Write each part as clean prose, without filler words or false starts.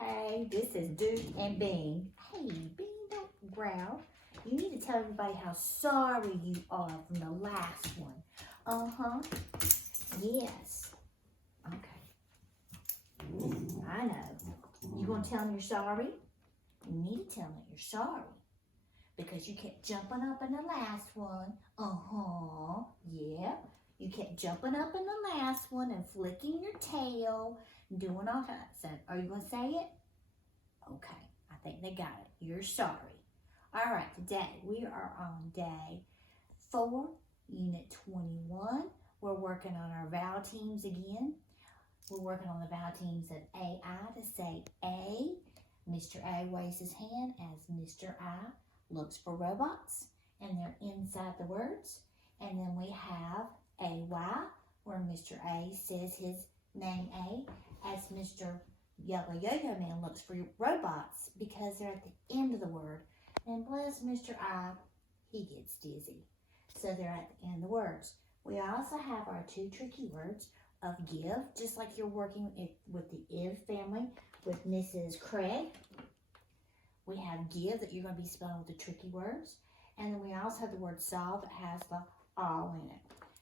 Hey, this is Duke and Bean. Hey, Bean, don't growl. You need to tell everybody how sorry you are from the last one. Uh-huh. Yes. Okay. I know. You gonna tell them you're sorry? You need to tell them that you're sorry. Because you kept jumping up in the last one. Uh-huh. Yeah. You kept jumping up in the last one and flicking your tail and doing all that. So, are you going to say it? Okay. I think they got it. You're sorry. All right. Today, we are on day 4, unit 21. We're working on our vowel teams again. We're working on the vowel teams of AI to say A. Mr. A waves his hand as Mr. I looks for robots, and they're inside the words. And then we have AY, where Mr. A says his name A, as Mr. Yellow Yo-Yo Man looks for robots because they're at the end of the word. And bless Mr. I, he gets dizzy. So they're at the end of the words. We also have our 2 tricky words of give, just like you're working with the IF family with Mrs. Craig. We have give that you're going to be spelling with the tricky words. And then we also have the word solve that has the all in it.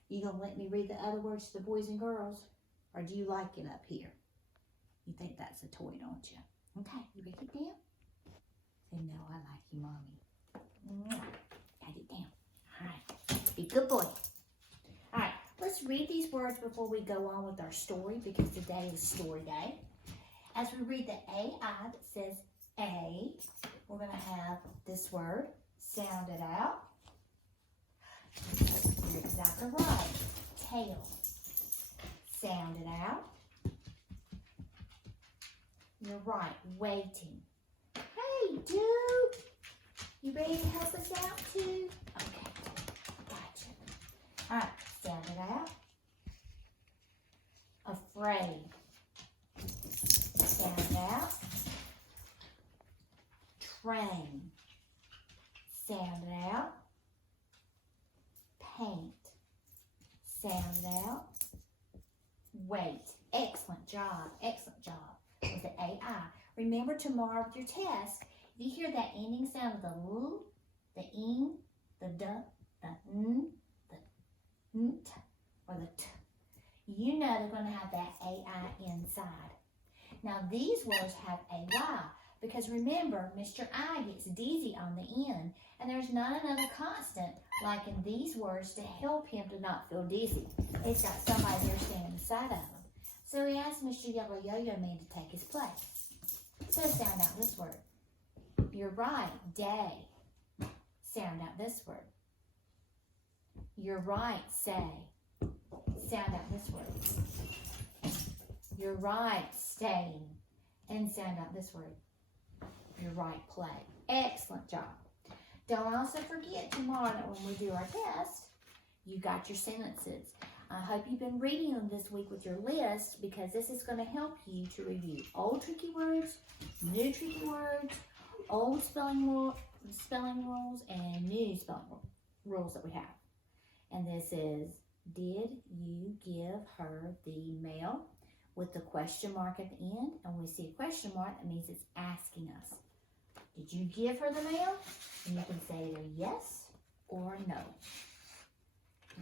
You going to let me read the other words to the boys and girls? Or do you like it up here? You think that's a toy, don't you? Okay, you write it down? Say, no, I like you, Mommy. Write it down. All right, be a good boy. All right, let's read these words before we go on with our story because today is story day. As we read the AI that says A, we're going to have this word, sound it out. You're exactly right. Tail. Sound it out. You're right. Waiting. Hey, Duke. You ready to help us out too? Okay. Gotcha. All right. Sound it out. Afraid. Sound it out. Train. Sound it out. Paint. Sound it out. Wait. Excellent job. Excellent job with the AI. Remember tomorrow with your test, if you hear that ending sound of the L, the ing, the d, the n, the nt, or the t, you know they're going to have that AI inside. Now these words have AY because remember, Mr. I gets dizzy on the end, and there's not another constant like in these words to help him to not feel dizzy. It's got somebody there standing beside of him. So he asked Mr. Yellow Yo-Yo Man to take his place. So sound out this word. You're right, day. Sound out this word. You're right, say. Sound out this word. You're right, staying. And sound out this word. You're right, play. Excellent job. Don't also forget tomorrow that when we do our test, you got your sentences. I hope you've been reading them this week with your list because this is going to help you to review old tricky words, new tricky words, old spelling rules, and new spelling rules that we have. And this is, did you give her the mail? With the question mark at the end. And when we see a question mark, that means it's asking us. Did you give her the mail? And you can say either yes or no.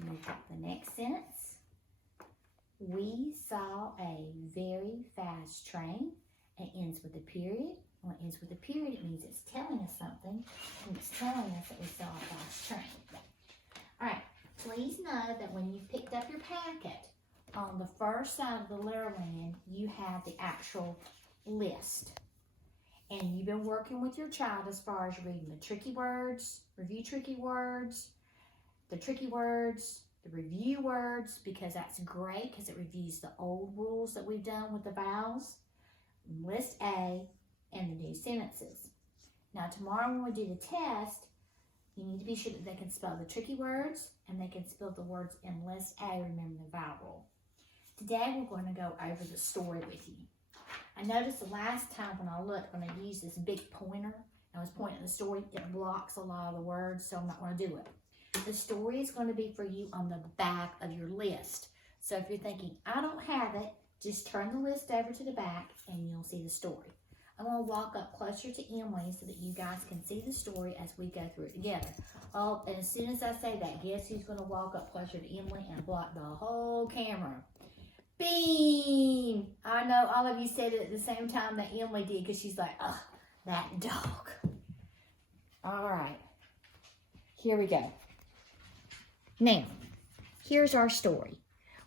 And we've got the next sentence. We saw a very fast train. It ends with a period. When it ends with a period, it means it's telling us something. And it's telling us that we saw a fast train. All right. Please know that when you picked up your packet, on the first side of the Letterland, you have the actual list. And you've been working with your child as far as reading the tricky words, review tricky words, the tricky words, the review words, because that's great because it reviews the old rules that we've done with the vowels, list A, and the new sentences. Now tomorrow when we do the test, you need to be sure that they can spell the tricky words and they can spell the words in list A, remember the vowel rule. Today we're going to go over the story with you. I noticed the last time when I looked, when I used this big pointer, I was pointing at the story, it blocks a lot of the words, so I'm not going to do it. The story is going to be for you on the back of your list. So if you're thinking, I don't have it, just turn the list over to the back and you'll see the story. I'm going to walk up closer to Emily so that you guys can see the story as we go through it together. Oh, and as soon as I say that, guess who's going to walk up closer to Emily and block the whole camera? Bean! I know all of you said it at the same time that Emily did because she's like, ugh, that dog. All right. Here we go. Now, here's our story.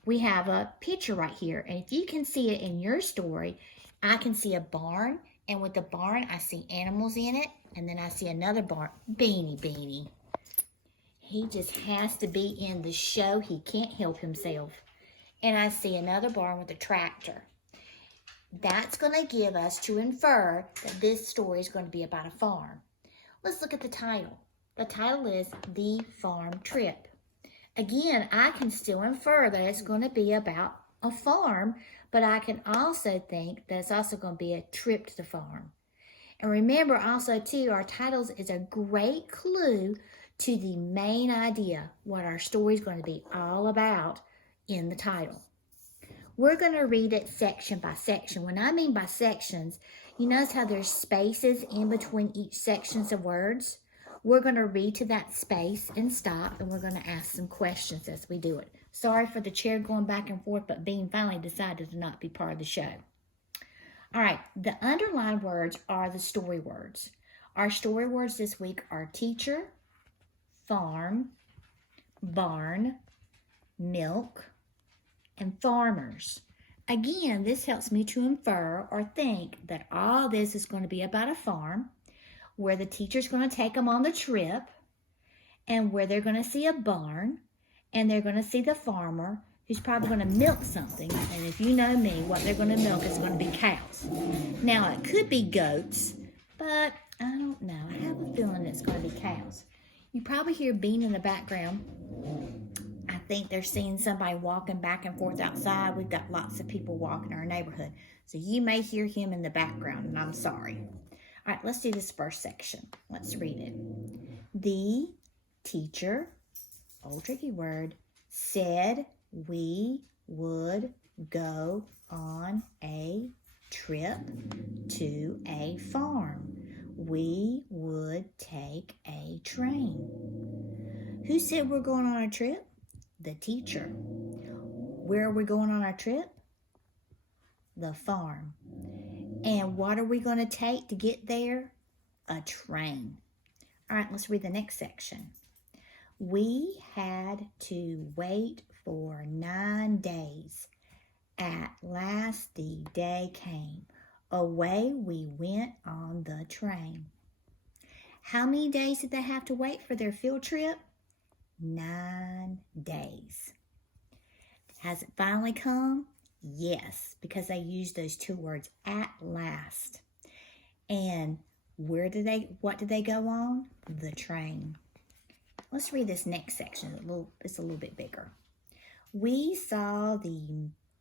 We have a picture right here, and if you can see it in your story, I can see a barn, and with the barn, I see animals in it, and then I see another barn. Beanie. He just has to be in the show. He can't help himself. And I see another barn with a tractor. That's going to give us to infer that this story is going to be about a farm. Let's look at the title. The title is The Farm Trip. Again, I can still infer that it's going to be about a farm, but I can also think that it's also going to be a trip to the farm. And remember also too, our titles is a great clue to the main idea, what our story is going to be all about in the title. We're going to read it section by section. When I mean by sections, you notice how there's spaces in between each sections of words? We're going to read to that space and stop, and we're going to ask some questions as we do it. Sorry for the chair going back and forth, but Bean finally decided to not be part of the show. All right, the underlined words are the story words. Our story words this week are teacher, farm, barn, milk, and farmers. Again, this helps me to infer or think that all this is going to be about a farm where the teacher's going to take them on the trip and where they're going to see a barn and they're going to see the farmer who's probably going to milk something. And if you know me, what they're going to milk is going to be cows. Now, it could be goats, but I don't know. I have a feeling it's going to be cows. You probably hear Bean in the background. I think they're seeing somebody walking back and forth outside. We've got lots of people walking in our neighborhood. So you may hear him in the background, and I'm sorry. All right, let's do this first section. Let's read it. The teacher, old tricky word, said we would go on a trip to a farm. We would take a train. Who said we're going on a trip? The teacher. Where are we going on our trip? The farm. And what are we going to take to get there? A train. All right, let's read the next section. We had to wait for 9 days. At last the day came. Away we went on the train. How many days did they have to wait for their field trip? 9 days. Has it finally come? Yes, because they used those two words, at last. And what did they go on? The train. Let's read this next section. It's a little bit bigger. We saw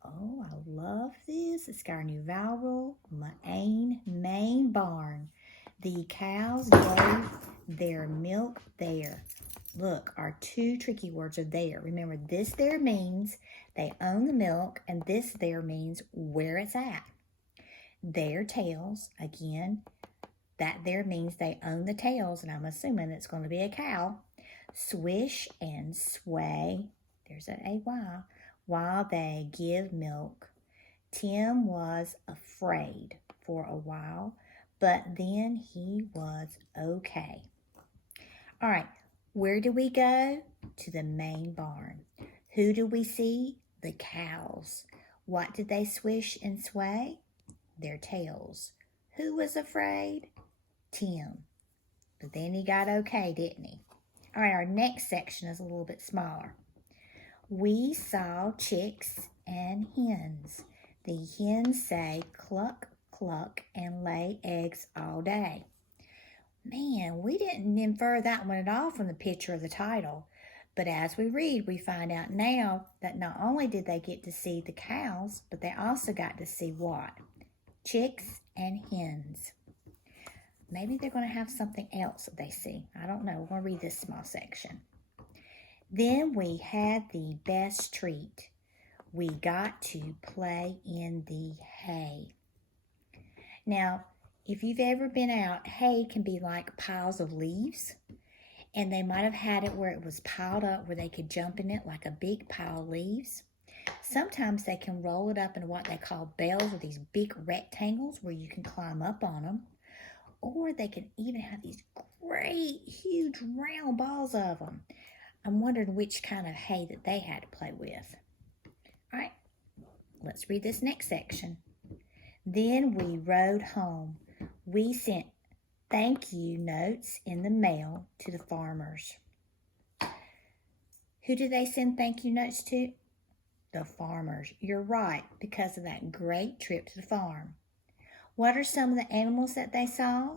I love this. It's got our new vowel, main barn. The cows gave their milk there. Look, our two tricky words are there. Remember, this there means they own the milk, and this there means where it's at. Their tails, again, that there means they own the tails, and I'm assuming it's going to be a cow. Swish and sway, there's an A-Y, while they give milk. Tim was afraid for a while, but then he was okay. All right, where do we go? To the main barn. Who do we see? The cows. What did they swish and sway? Their tails. Who was afraid? Tim. But then he got okay, didn't he? All right, our next section is a little bit smaller. We saw chicks and hens. The hens say cluck, cluck, and lay eggs all day. Man, we didn't infer that one at all from the picture of the title. But as we read, we find out now that not only did they get to see the cows, but they also got to see what? Chicks and hens. Maybe they're going to have something else that they see. I don't know. We're going to read this small section. Then we had the best treat. We got to play in the hay. Now, If you've ever been out, hay can be like piles of leaves. And they might have had it where it was piled up where they could jump in it like a big pile of leaves. Sometimes they can roll it up into what they call bales, or these big rectangles where you can climb up on them. Or they can even have these great, huge, round balls of them. I'm wondering which kind of hay that they had to play with. All right, let's read this next section. Then we rode home. We sent thank you notes in the mail to the farmers. Who did they send thank you notes to? The farmers. You're right, because of that great trip to the farm. What are some of the animals that they saw?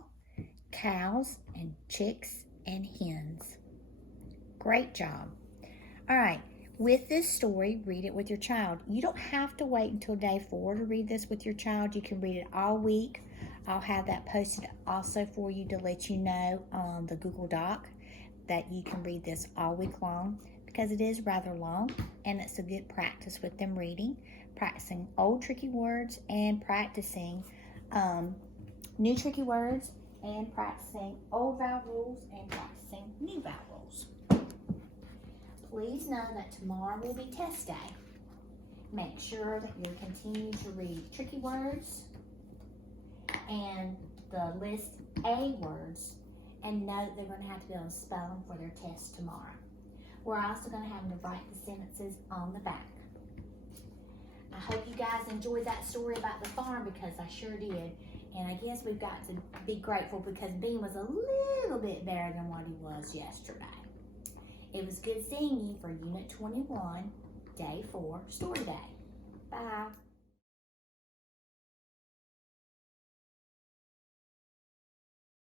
Cows and chicks and hens. Great job. All right, with this story, read it with your child. You don't have to wait until day 4 to read this with your child. You can read it all week. I'll have that posted also for you to let you know on the Google Doc that you can read this all week long, because it is rather long and it's a good practice with them reading, practicing old tricky words and practicing new tricky words, and practicing old vowel rules and practicing new vowel rules. Please know that tomorrow will be test day. Make sure that you continue to read tricky words and the list A words, and note they're going to have to be able to spell them for their test tomorrow. We're also going to have them to write the sentences on the back. I hope you guys enjoyed that story about the farm, because I sure did. And I guess we've got to be grateful because Bean was a little bit better than what he was yesterday. It was good seeing you for Unit 21, Day 4, Story Day. Bye.